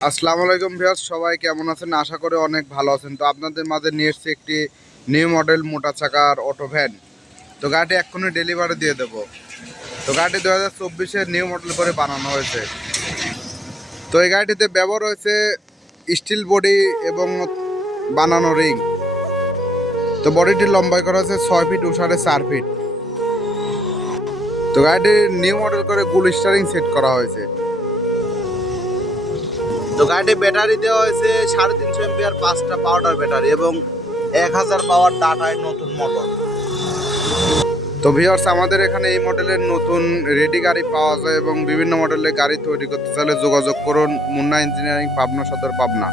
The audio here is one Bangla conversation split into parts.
আসসালামু আলাইকুম ভিউয়ার্স, সবাই কেমন আছেন? আশা করি অনেক ভালো আছেন। তো আপনাদের মাঝে নিয়ে এসেছি একটি নিউ মডেল মোটা চাকার অটো ভ্যান তো গাড়িটি এক্ষুনি ডেলিভারি দিয়ে দেবো। তো গাড়িটি দু হাজার চব্বিশের নিউ মডেল করে বানানো হয়েছে। তো এই গাড়িটিতে ব্যবহার হয়েছে স্টিল বডি এবং বানানো রিং তো বডিটি লম্বাই করা হয়েছে ছয় ফিট উষারে চার ফিট তো গাড়িটির নিউ মডেল করে গুল স্টারিং সেট করা হয়েছে। তো গাড়িটি ব্যাটারি দেওয়া হয়েছে সাড়ে তিনশো এমপিয়ার পাঁচটা পাউডার ব্যাটারি এবং এক হাজার পাওয়ার ডাটায় নতুন মোটর তো ভিওর্স আমাদের এখানে এই মডেলের নতুন রেডি গাড়ি পাওয়া যায় এবং বিভিন্ন মডেলের গাড়ি তৈরি করতে চাইলে যোগাযোগ করুন। মুন্না ইঞ্জিনিয়ারিং পাবনা সদর, পাবনা।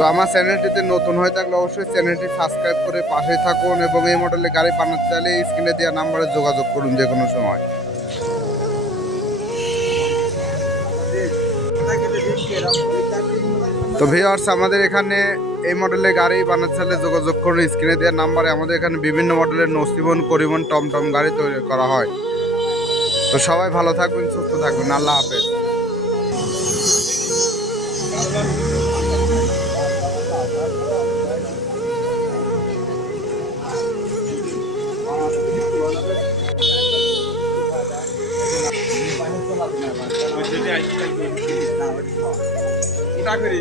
তো আমার চ্যানেলটিতে নতুন হয়ে থাকলে অবশ্যই চ্যানেলটি সাবস্ক্রাইব করে পাশে থাকুন এবং এই মডেলে গাড়ি বানাতে চাইলে স্ক্রিনে দেওয়া নাম্বারে যোগাযোগ করুন যে কোনো সময়। তো ভিওর্স আমাদের এখানে এই মডেলের গাড়ি বানাতে চাইলে যোগাযোগ করুন। স্ক্রিনে দেওয়া নাম্বারে আমাদের এখানে বিভিন্ন মডেলের নসিবন করিবন টমটম গাড়ি তৈরি করা হয়। তো সবাই ভালো থাকবেন, সুস্থ থাকবেন। আল্লাহ হাফেজ। এটা করি